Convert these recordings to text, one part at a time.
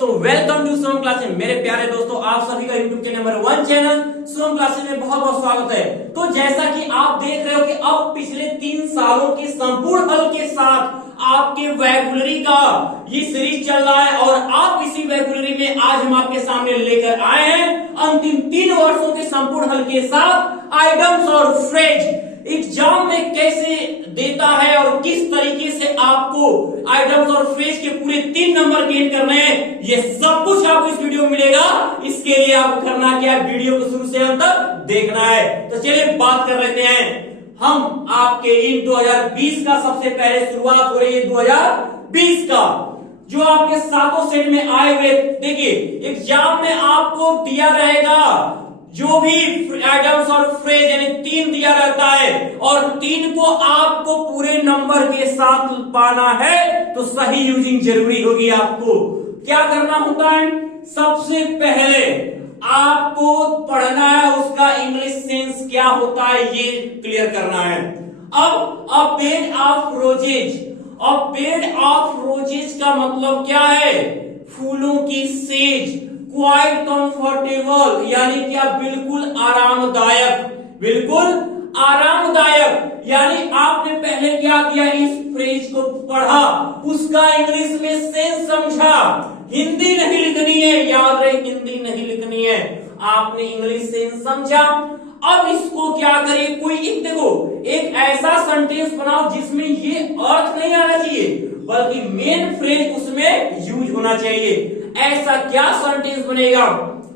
दोस्तों, welcome to Som classes. मेरे प्यारे दोस्तों, आप सभी का यूट्यूब के नंबर 1 चैनल सोम क्लासेस में बहुत बहुत स्वागत है। तो जैसा कि आप देख रहे हो कि अब पिछले 3 सालों के संपूर्ण हल के साथ आपके वैबुलरी का ये सीरीज चल रहा है और आप इसी वैबुलरी में आज हम आपके सामने लेकर आए हैं अंतिम 3 वर्षों के संपूर्ण हल के साथ आइटम्स और फ्रेज एग्जाम में कैसे देता है और किस तरीके से आपको आइटम्स और फ्रेज के पूरे 3 नंबर गेन करने हैं, ये सब कुछ आपको इस वीडियो में मिलेगा। इसके लिए आपको करना क्या है, वीडियो को शुरू से अंत तक देखना है। तो चलिए बात कर लेते हैं हम आपके इन 2020 का। सबसे पहले शुरुआत हो रही है 2020 का, जो आपके 7 सेट में आए हुए। देखिए एग्जाम में आपको दिया रहेगा जो भी आइटम्स और फ्रेज यानी 3 दिया रहता है और 3 को आपको पूरे नंबर के साथ पाना है, तो सही यूजिंग जरूरी होगी। आपको क्या करना होता है, सबसे पहले आपको पढ़ना है उसका इंग्लिश सेंस क्या होता है, ये क्लियर करना है। अब a bed of roses, a bed of roses का मतलब क्या है, फूलों की सेज। क्वाइट कंफर्टेबल यानी क्या, बिल्कुल आरामदायक, बिल्कुल आरामदायक। यानी आपने पहले क्या किया, इस फ्रेज को पढ़ा, उसका इंग्लिश में सेंस समझा। हिंदी नहीं लिखनी है, याद रहे हिंदी नहीं लिखनी है, आपने इंग्लिश सेंस समझा। अब इसको क्या करिए, कोई एक देखो एक ऐसा सेंटेंस बनाओ जिसमें ये अर्थ नहीं आना चाहिए बल्कि मेन फ्रेज उसमें यूज होना चाहिए। ऐसा क्या सेंटेंस बनेगा,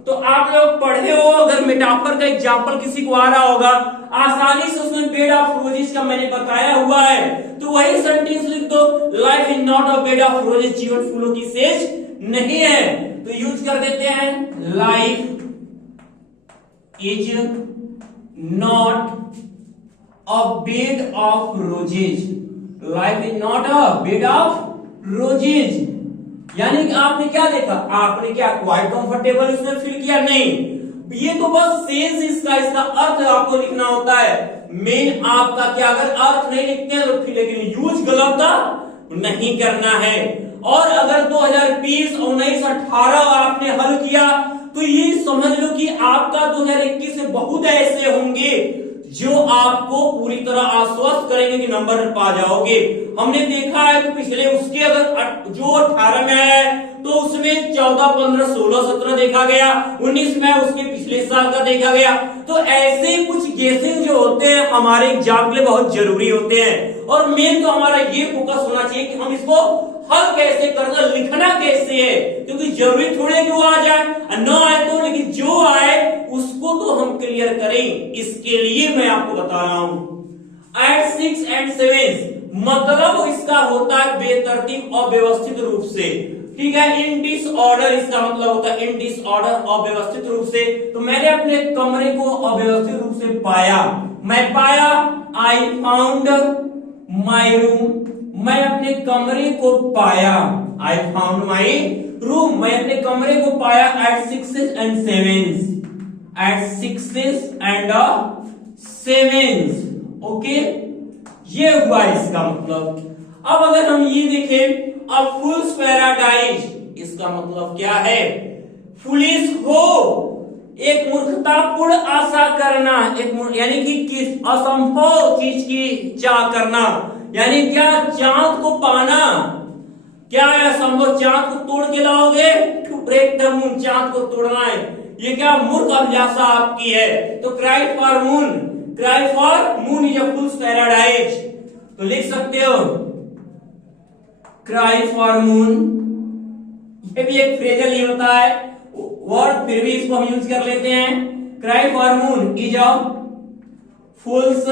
तो आप लोग पढ़े हो, अगर मेटाफर का एग्जांपल किसी को आ रहा होगा आसानी से उसमें बेड ऑफ रोजेस का मैंने बताया हुआ है, तो वही सेंटेंस लिख दो, life is not a bed of roses, जीवन फूलों की सेज नहीं है। तो यूज कर देते हैं, life is not a bed of roses, life is not a bed of roses. यानी कि आपने क्या देखा, आपने क्या क्वाइट कंफर्टेबल इसमें फील किया, नहीं, ये तो बस सेंस इसका अर्थ आपको लिखना होता है। मेन आपका क्या, अगर अर्थ नहीं लिखते हैं तो फिर लेकिन यूज गलत नहीं करना है। और अगर 2020, 19, 18 आपने हल किया तो ये समझ लो कि आपका 2021 में बहुत ऐसे होंगे जो आपको पूरी तरह आश्वस्त करेंगे कि नंबर पा जाओगे। हमने देखा है तो पिछले उसके अगर जो 18 में है तो उसमें 14, 15, 16, 17 देखा गया, 19 में उसके पिछले साल का देखा गया। तो ऐसे कुछ गेसिंग जो होते हैं हमारे एग्जाम के लिए बहुत जरूरी होते हैं और मेन तो हमारा ये फोकस होना चाहिए कि हम इसको हल कैसे करना, लिखना कैसे है, क्योंकि जरूरी थोड़े कि वो आ जाए, न आए तो, लेकिन जो आए उसको तो हम क्लियर करें। इसके लिए मैं आपको बता रहा हूं एट 6 एंड 7 मतलब इसका होता है बेतरतीब अव्यवस्थित रूप से, ठीक है। इन डिसऑर्डर इसका मतलब होता है इन डिसऑर्डर अव्यवस्थित रूप से। तो मैंने अपने कमरे को अव्यवस्थित रूप से पाया, मैं पाया, आई फाउंड माई रूम, मैं अपने कमरे को पाया, आई फाउंड माई रूम, मैं अपने कमरे को पाया at 6 and 7, at 6 and 7, okay, ये हुआ इसका मतलब। अब अगर हम ये देखें, अब फूल्स पैराडाइज इसका मतलब क्या है, फुलिश हो, एक मूर्खतापूर्ण आशा करना, एक यानी कि असंभव चीज की चाह करना, यानी क्या, चांद को पाना। क्या है असंभव, चांद को तोड़ के लाओगे, टू ब्रेक द मून, चांद को तोड़ना है, ये क्या मूर्ख अभिलाषा आपकी है। तो cry for moon, cry for moon is a fools paradise. तो लिख सकते हो क्राई फॉर मून, ये भी एक फ्रेजल ही होता है वर्ड, फिर भी इसको हम यूज कर लेते हैं। Cry for moon is a fools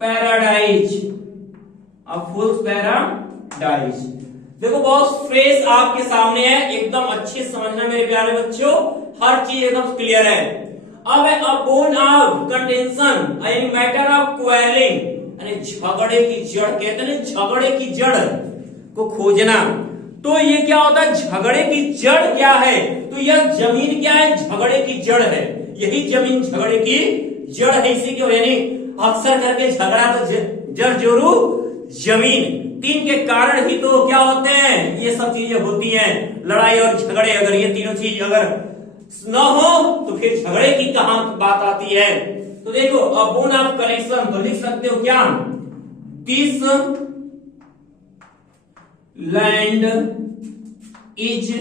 paradise, a fools paradise. देखो बहुत फ्रेश आपके सामने है, एकदम अच्छे समझना मेरे प्यारे बच्चों, हर चीज एकदम क्लियर है। अब है अ बोन ऑफ कंटेंशन, यानी मैटर ऑफ क्वेलिंग, यानी झगड़े की जड़, कहते हैं झगड़े की जड़ को खोजना। तो ये क्या होता है, झगड़े की जड़ क्या है, तो यह जमीन क्या है, झगड़े की जड़ है, यही जमीन झगड़े की जड़ है। इसी के यानी अक्सर करके झगड़ा तो जड़ जोरू जमीन, 3 के कारण ही तो क्या होते हैं, ये सब चीजें होती हैं, लड़ाई और झगड़े, अगर ये तीनों चीज अगर न हो तो फिर झगड़े की कहां बात आती है। तो देखो अ बोन ऑफ कनेक्शन, तो लिख सकते हो क्या, this land is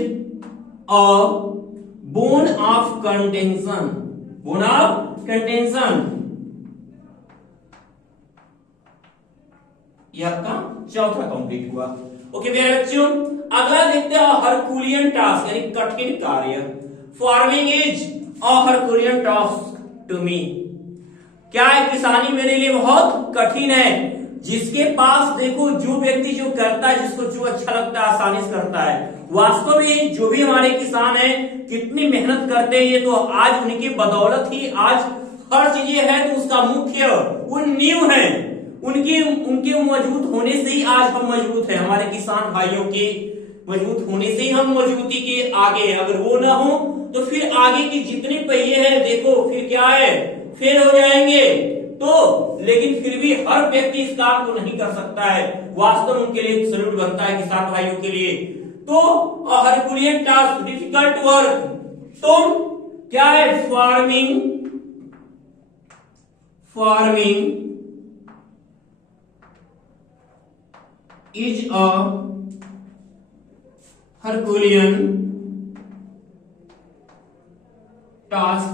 a bone of contention, bone of contention. ये आपका चौथा कंप्लीट हुआ। ओके मेरे बच्चों, अगला देखते हैं हरकुलियन टास्क यानी कठिन कार्य। Farming is a herculean task to me. क्या है, किसानी मेरे लिए बहुत कठिन है। जिसके पास देखो, जो व्यक्ति जो करता है, जिसको जो अच्छा लगता है आसानी से करता है। वास्तव में जो भी हमारे किसान हैं कितनी मेहनत करते हैं, ये तो आज उनकी बदौलत ही आज हर चीजें है। तो उसका मुख्य वो नींव है, उनके मजबूत होने से ही आज हम मजबूत हैं। हमारे किसान भाइयों के मजबूत होने से ही हम मजबूती के आगे। अगर वो ना हो तो फिर आगे की जितनी पहिए हैं देखो फिर क्या है, फेल हो जाएंगे। तो लेकिन फिर भी हर व्यक्ति इस काम को नहीं कर सकता है। वास्तव में उनके लिए सैल्यूट बनता है किसान भाइयों के लिए। तो हरकुलियन टास्क, डिफिकल्ट वर्क। तो क्या है, farming is a herculean task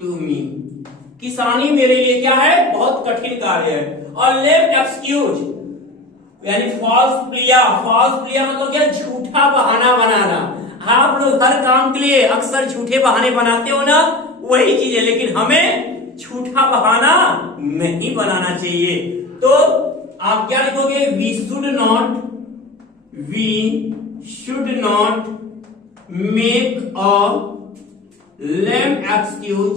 to me. किसानी मेरे लिए क्या है, बहुत कठिन कार्य है। और लेफ्ट एक्सक्यूज यानी फॉल्स प्लिया, फॉल्स प्लिया मतलब क्या, झूठा बहाना बनाना। आप लोग हर काम के लिए अक्सर झूठे बहाने बनाते हो ना, वही चीज है। लेकिन हमें झूठा बहाना नहीं बनाना चाहिए। तो आप क्या लिखोगे, we should not make a lame excuse.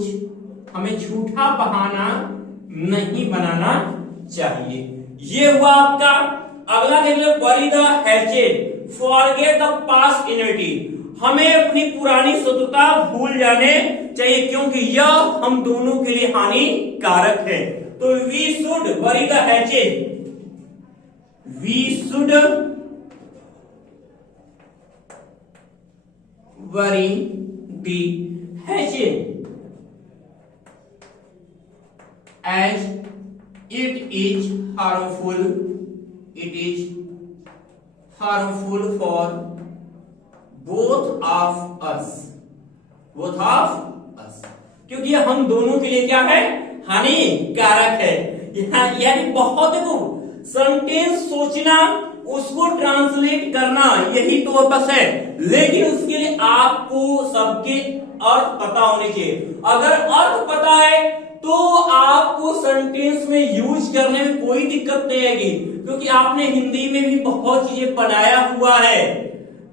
हमें झूठा बहाना नहीं बनाना चाहिए। ये हुआ आपका। अगला देख लो, bury the hatchet, forget the past inertia. हमें अपनी पुरानी शत्रुता भूल जाने चाहिए, क्योंकि यह हम दोनों के लिए हानिकारक है। तो we should bury the hatchet, we should bury the hatchet as it is harmful for both of us, क्योंकि हम दोनों के लिए क्या है, हानिकारक है। यानी बहुत देखो, सेंटेंस सोचना, उसको ट्रांसलेट करना, यही तो बस है। लेकिन उसके लिए आपको सबके अर्थ पता होने चाहिए। अगर अर्थ पता है तो आपको सेंटेंस में यूज करने में कोई दिक्कत नहीं आएगी, क्योंकि आपने हिंदी में भी बहुत चीजें पढ़ाया हुआ है।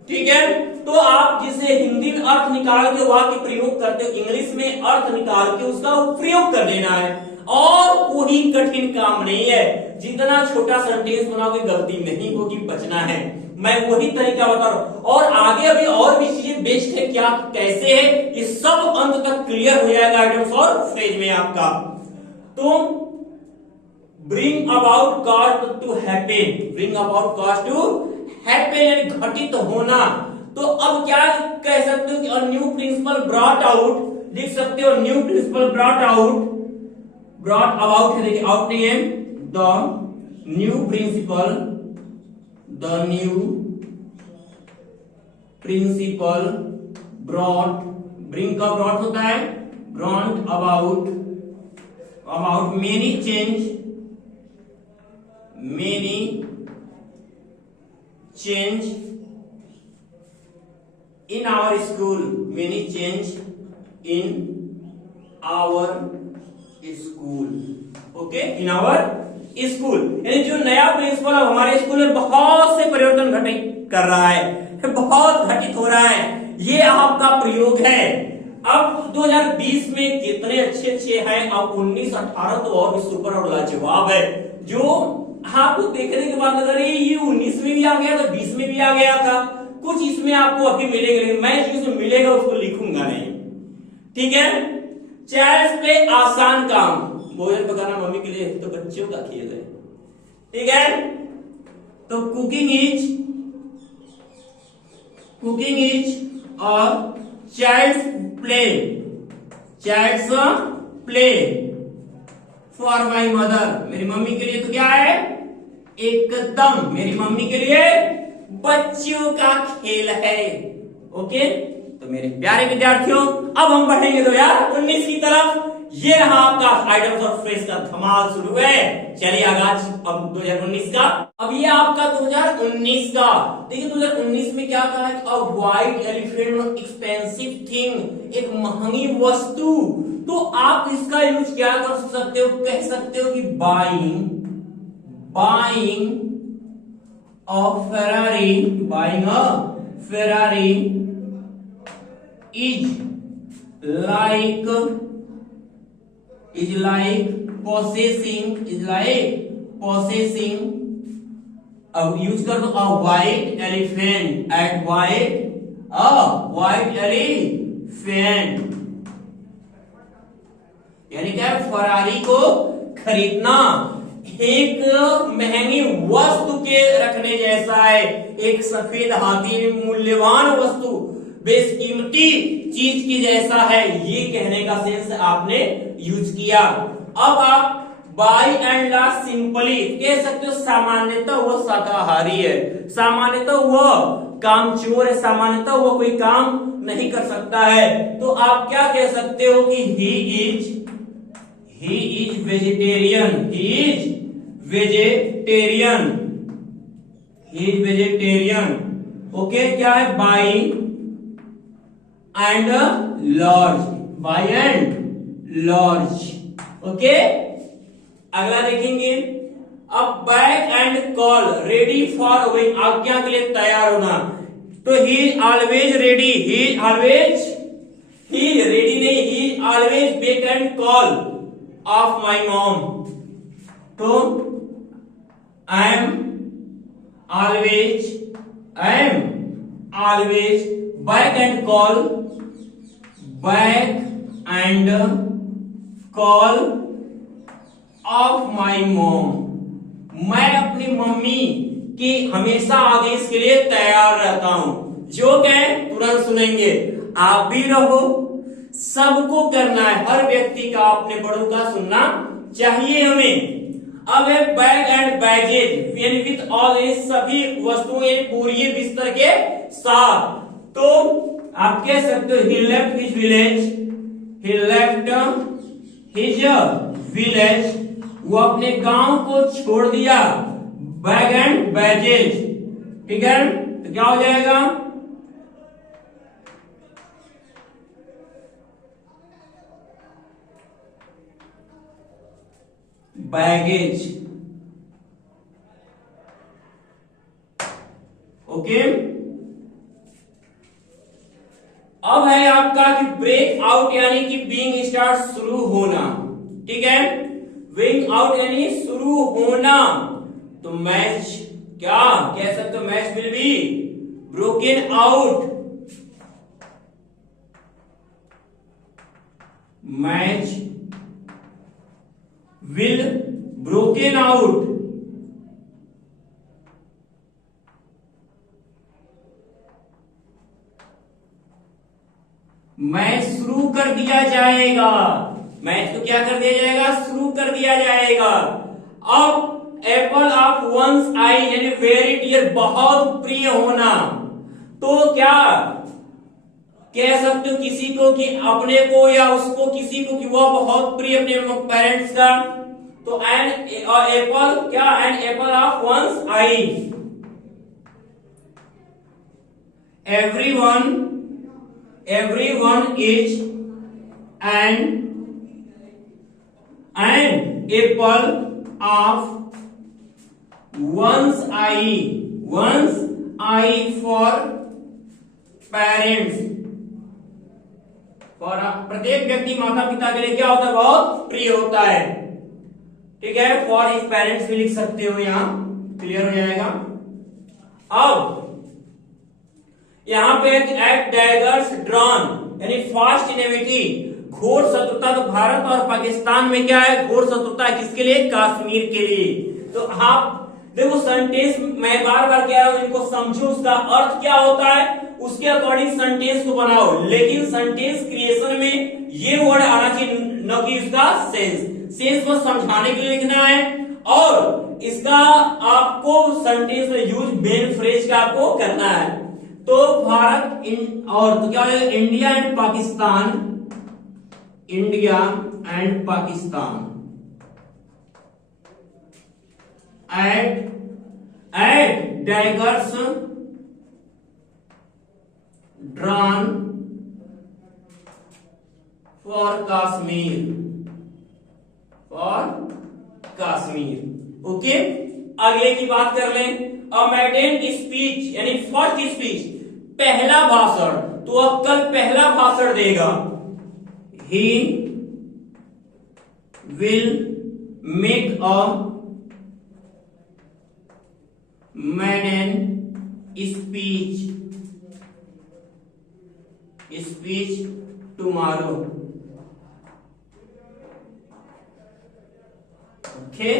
ठीक है, तो आप जिसे हिंदी में अर्थ निकाल के वाक्य प्रयोग करते हो, इंग्लिश में अर्थ निकाल के उसका प्रयोग कर लेना है। और कोई कठिन काम नहीं है। जितना छोटा सेंटेंस बनाओगे गलती नहीं होगी, बचना है। मैं वही तरीका बता रहा हूं। और आगे अभी और भी चीजें बेस्ट है, क्या कैसे है, ये सब अंत तक क्लियर हो जाएगा आइटम्स और फ्रेज में आपका। तो bring about cause to happen, bring about cause to happen यानी घटित होना। तो अब क्या कह सकते हो कि a new principal brought out, लिख सकते हो new principal brought out, brought about है, देखिए आउट नहीं है। The new principal brought, bring का ब्रॉट होता है, brought about many change in our school, many change in our school, okay, in our school। यानी जो नया प्रिंसिपल अब हमारे स्कूल में बहुत से परिवर्तन घटित कर रहा है, बहुत घटित हो रहा है, ये आपका प्रयोग है। अब 2020 में कितने अच्छे हैं, अब 19, 18 तो और भी सुपर और लाजवाब है। जो आपको देखने के बाद लग रही है ये 19 में भी आ गया था, 20 में भी आ गया था, कुछ इसमें आपको अभी मिलेगा, लेकिन मैं जिसमें मिलेगा उसको लिखूंगा नहीं। ठीक है, चाइल्ड्स प्ले आसान काम, भोजन पकाना मम्मी के लिए तो बच्चों का खेल है। ठीक है, तो cooking is cooking is a child's play, child's play for my mother, मेरी मम्मी के लिए तो क्या है, एकदम मेरी मम्मी के लिए बच्चों का खेल है। ओके, तो मेरे प्यारे विद्यार्थियों अब हम बढ़ेंगे 2019 की तरफ। ये रहा आपका आइटम्स ऑफ फ्रेज का धमाल शुरू है। चलिए आगाज अब 2019 का। अब ये आपका 2019 का, देखिए 2019 में क्या कहा है, अ व्हाइट एलिफेंट एक्सपेंसिव थिंग, एक महंगी वस्तु। तो आप इसका यूज क्या कर सकते हो, कह सकते हो कि buying a Ferrari, buying a Ferrari is like possessing, अब यूज कर दो a white elephant, a white elephant, यानी क्या, फरारी को खरीदना एक महंगी वस्तु के रखने जैसा है। एक सफेद हाथी मूल्यवान वस्तु, बेशकीमती चीज की जैसा है, ये कहने का सेंस आपने यूज किया। अब आप बाई एंड लार्ज सिंपली कह सकते हो सामान्यतः वह शाकाहारी है, सामान्यतः वह कामचोर है, सामान्यतः वह कोई काम नहीं कर सकता है। तो आप क्या कह सकते हो कि ही इज वेजिटेरियन, ओके, क्या है, बाई एंड लॉर्ज, ओके। अगला देखेंगे, अब beck and call, ready for waiting, आज्ञा के लिए तैयार होना। तो he always ready, he always beck and call of my mom. तो I am always beck and call of my mom, मैं अपनी मम्मी की हमेशा आदेश के लिए तैयार रहता हूं। जो कहे तुरंत सुनेंगे, आप भी रहो, सबको करना है, हर व्यक्ति का अपने बड़ों का सुनना चाहिए हमें। अब है बैग एंड बैगेज, यानी विथ ऑल, ये सभी वस्तुएं पूरी बिस्तर के साथ। तो आप कह सकते हो ही लेफ्ट हिज विलेज, वो अपने गांव को छोड़ दिया, बैग एंड बैगेज, ठीक है। तो क्या हो जाएगा, बैगेज, ओके। अब है आपका कि ब्रेक आउट, यानी कि बीइंग स्टार्ट, शुरू होना, ठीक है। ब्रेक आउट यानी शुरू होना। तो मैच क्या कह सकते हो, match will be broken out, match will broken out, match शुरू कर दिया जाएगा, मैच को क्या कर दिया जाएगा, शुरू कर दिया जाएगा। अब एप्पल ऑफ वंस आई, यानी वेरी डियर, बहुत प्रिय होना। तो क्या कह सकते हो किसी को कि अपने को या उसको, किसी को कि वह बहुत प्रिय अपने पेरेंट्स का। तो एन एप्पल क्या, an apple of one's eye, everyone is an apple of one's eye for parents, और प्रत्येक व्यक्ति माता पिता के लिए क्या होता है, बहुत प्रिय होता है, ठीक है। फॉर हिज पेरेंट्स भी लिख सकते हो, यहां क्लियर हो जाएगा। अब यहां पे एट डैगर्स ड्रॉन, यानी फास्ट इनेमिटी, घोर शत्रुता। तो भारत और पाकिस्तान में क्या है, घोर शत्रुता है, किसके लिए, कश्मीर के लिए। तो आप देखो सेंटेंस मैं बार बार कह रहा हूं, इनको समझो, उसका अर्थ क्या होता है। उसके अकॉर्डिंग सेंटेंस को बनाओ, लेकिन सेंटेंस क्रिएशन में ये वर्ड आना चाहिए, न कि उसका सेंस को समझाने के लिए लिखना है, और इसका आपको सेंटेंस में यूज मेन फ्रेज का आपको करना है। तो भारत और तो क्या है, India and Pakistan, India and Pakistan at daggers drawn for Kashmir। Okay, अगले की बात कर लें। अ मेडेन स्पीच यानी फर्स्ट स्पीच, पहला भाषण, तो अब कल पहला भाषण देगा। He will make a maiden speech tomorrow। Okay,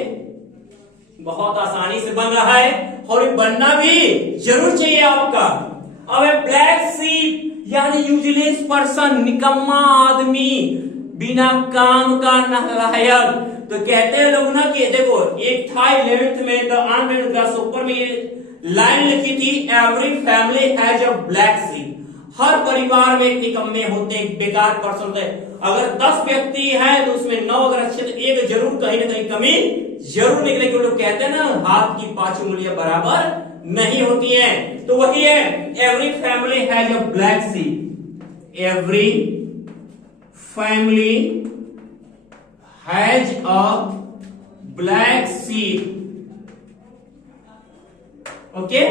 बहुत आसानी से बन रहा है और बनना भी जरूर चाहिए आपका। अब ब्लैक शीप यानी यूजलेस पर्सन, निकम्मा आदमी, बिना काम का नालायक। तो कहते हैं लोग ना कि देखो, एक था 11th में द अनरिटन क्लास, ऊपर में लाइन लिखी थी, every family has a black sheep. हर परिवार में एक निकम्मे होते हैं, एक बेकार पर्सन होते हैं। अगर 10 व्यक्ति है तो उसमें 9 अगर अच्छे, तो एक जरूर कहीं ना कहीं कमी जरूर निकले। क्योंकि लोग कहते हैं ना, हाथ की 5 उंगलियां बराबर नहीं होती हैं। तो वही है, every family has a black sheep, every family has a black sheep. Okay,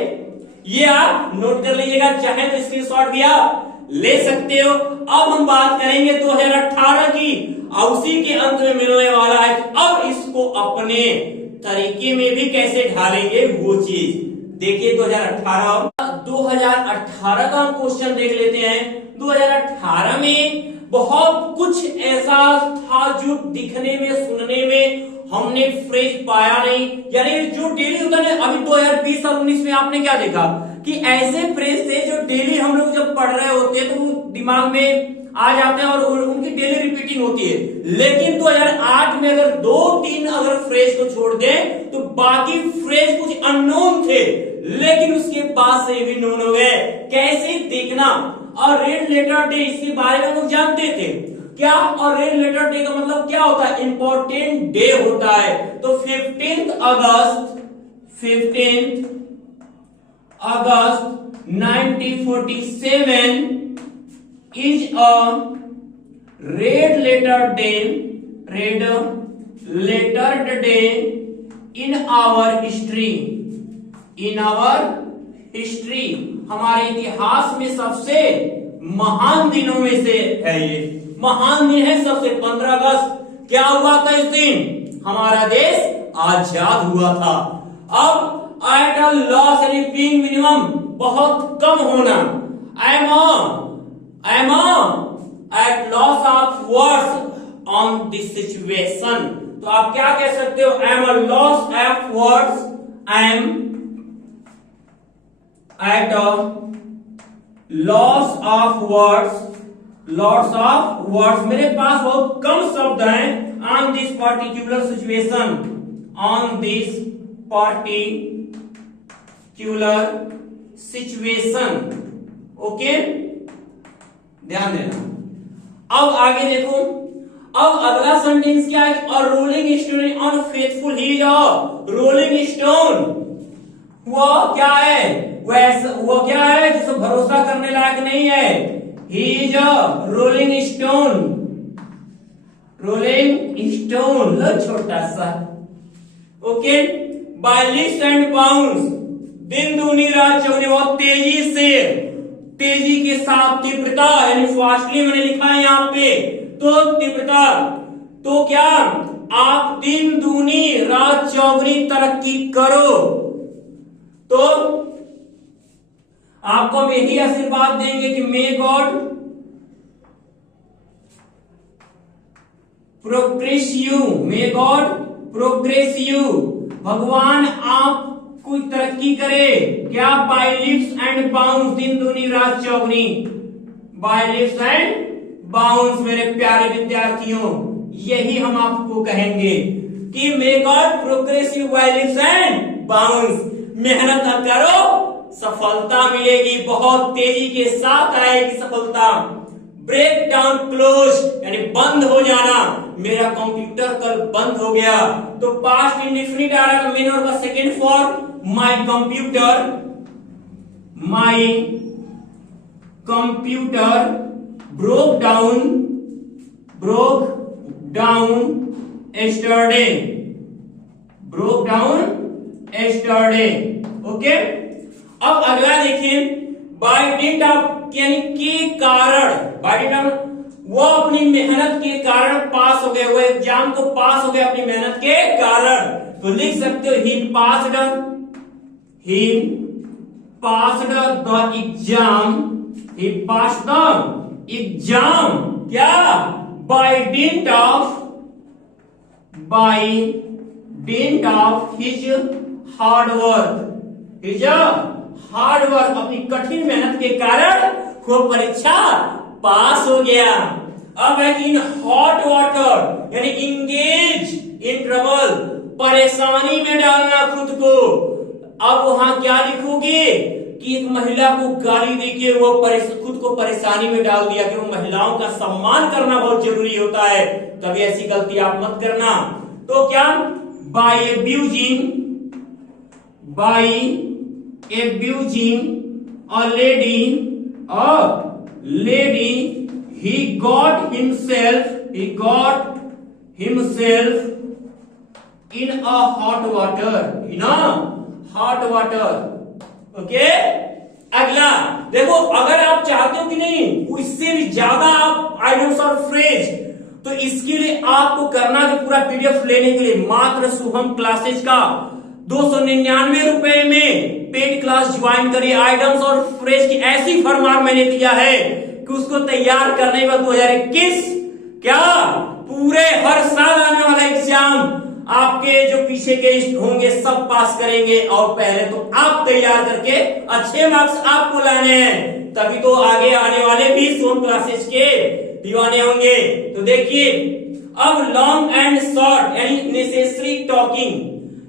ये आप नोट कर लीजिएगा, चाहे तो स्क्रीनशॉट भी आप ले सकते हो। अब हम बात करेंगे 2018 की, और उसी के अंत में मिलने वाला है कि अब इसको अपने तरीके में भी कैसे ढालेंगे वो चीज। देखिए 2018 का हम क्वेश्चन देख लेते हैं। 2018 में बहुत कुछ ऐसा था जो दिखने में, सुनने में हमने फ्रेज पाया नहीं, यानी जो डेली होता है। अभी 2020 और 19 में आपने क्या देखा कि ऐसे फ्रेज थे जो डेली हम लोग जब पढ़ रहे होते हैं तो वो दिमाग में आ जाते हैं और उनकी डेली रिपीटिंग होती है। लेकिन 2008 में अगर 2-3 अगर फ्रेज को छोड़ दें तो बाकी फ्रेज कुछ अननोन थे, लेकिन उसके बाद से भी नोन हो गए। कैसे देखना, और रेड लेटर डे, इसके बारे में लोग जानते थे क्या? और रेड लेटर डे का मतलब क्या होता है? इंपॉर्टेंट डे होता है। तो 15 अगस्त 1947 is a red lettered day in our history। हमारे इतिहास में सबसे महान दिनों में से है ये, महान दिन है सबसे। 15 अगस्त क्या हुआ था इस दिन? हमारा देश आजाद हुआ था। अब एट अ लॉस यानी बीइंग मिनिमम, बहुत कम होना। I am at loss of words on this situation. तो आप क्या कह सकते हो? I am a loss of words, I am at a loss of words, मेरे पास बहुत कम शब्द हैं। On this particular situation, okay, ध्यान देना। अब आगे देखो, अब अगला सेंटेंस क्या है? और rolling stone unfaithful, he is a rolling stone. वो क्या है? वो क्या है जिसे भरोसा करने लायक नहीं है? He is a rolling stone, लो छोटा सा। Okay, by leaps and bounds, दिन दूनी रात चौगुनी, बहुत तेजी के साथ, तीव्रता यानी फास्टली मैंने लिखा है यहाँ पे, तो तीव्रता। तो क्या? आप दिन दूनी रात चौगुनी तरक्की करो। तो आपको हम यही आशीर्वाद देंगे कि मे गॉड प्रोग्रेस यू, भगवान आपको कुछ तरक्की करे। क्या? बाय लिफ्ट एंड बाउंस, दिन दूनी रात चौगनी। बाय लिफ्ट एंड बाउंस मेरे प्यारे विद्यार्थियों, यही हम आपको कहेंगे कि make out progressive by lift and bounce. मेहनत करो, सफलता मिलेगी, बहुत तेजी के साथ आएगी सफलता। ब्रेक डाउन क्लोज यानी बंद हो जाना, मेरा कंप्यूटर कल बंद हो गया। तो पास्ट इंडेफिनिट आ रहा है, मेन वर्ब का second form my computer, my computer broke down yesterday, broke down yesterday। Okay, अब अगला देखिए, बाय डिड ऑफ यानी के कारण, बाय डिड ऑफ वो अपनी मेहनत के कारण पास हो गए, वो एग्जाम को पास हो गए अपनी मेहनत के कारण। तो लिख सकते हो he passed the exam, he passed the exam. क्या? बाय डिड ऑफ हिज हार्ड वर्क, अपनी कठिन मेहनत के कारण वो परीक्षा पास हो गया। अब है कि इन हॉट वाटर यानी इंगेज इन ट्रबल, परेशानी में डालना खुद को। अब वहां क्या लिखोगे कि एक महिला को गाली देके वो खुद को परेशानी में डाल दिया। कि वो महिलाओं का सम्मान करना बहुत जरूरी होता है, कभी ऐसी गलती आप मत करना। तो क्या? By abusing a lady he got himself in a hot water। Okay, अगला देखो, अगर आप चाहते हो कि नहीं इससे भी ज्यादा आप आइडियम्स और फ्रेज, तो इसके लिए आपको करना कि पूरा पीडीएफ लेने के लिए मात्र शुभम क्लासेज का 299 रुपए में पेड क्लास ज्वाइन करिए। आइटम्स और फ्रेज की ऐसी फरमार मैंने दिया है कि उसको तैयार करने के बाद 2021 क्या पूरे हर साल आने वाला एग्जाम आपके जो पीछे के होंगे सब पास करेंगे। और पहले तो आप तैयार करके अच्छे मार्क्स आपको लाने हैं, तभी तो आगे आने वाले भी सोम क्लासेस के दीवाने होंगे। तो देखिए, अब लॉन्ग एंड शॉर्ट यानी नेसेसरी टॉकिंग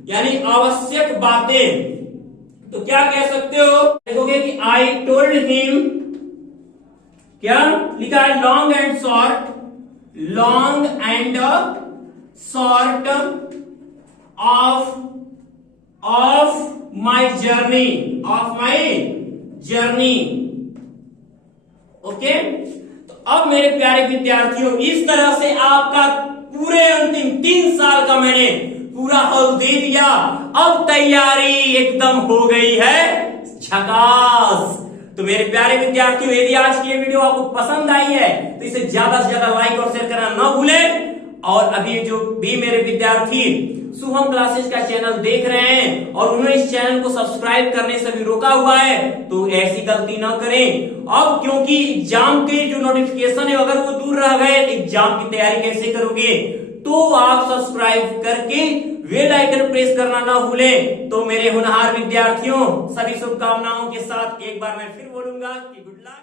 यानी आवश्यक बातें, तो क्या कह सकते हो? देखोगे कि आई टोल्ड हिम, क्या लिखा है? Long and short of my journey. Okay, तो अब मेरे प्यारे विद्यार्थियों, इस तरह से आपका पूरे अंतिम 3 साल का मैंने पूरा हल दे दिया। अब तैयारी एकदम हो गई है झकास। तो मेरे प्यारे विद्यार्थियों, यदि आज की ये वीडियो आपको पसंद आई है तो इसे ज्यादा से ज्यादा लाइक और शेयर करना न भूलें। और अभी जो भी मेरे विद्यार्थी शुभम क्लासेस का चैनल देख रहे हैं और उन्होंने इस चैनल को सब्सक्राइब करने से भी रोका हुआ है, तो ऐसी गलती ना करें। अब क्योंकि एग्जाम के जो नोटिफिकेशन है अगर वो दूर रह गए, एग्जाम की तैयारी कैसे करोगे? तो आप सब्सक्राइब करके बेल आइकन प्रेस करना ना भूलें। तो मेरे होनहार विद्यार्थियों, सभी शुभकामनाओं के साथ एक बार मैं फिर बोलूंगा कि गुड लक।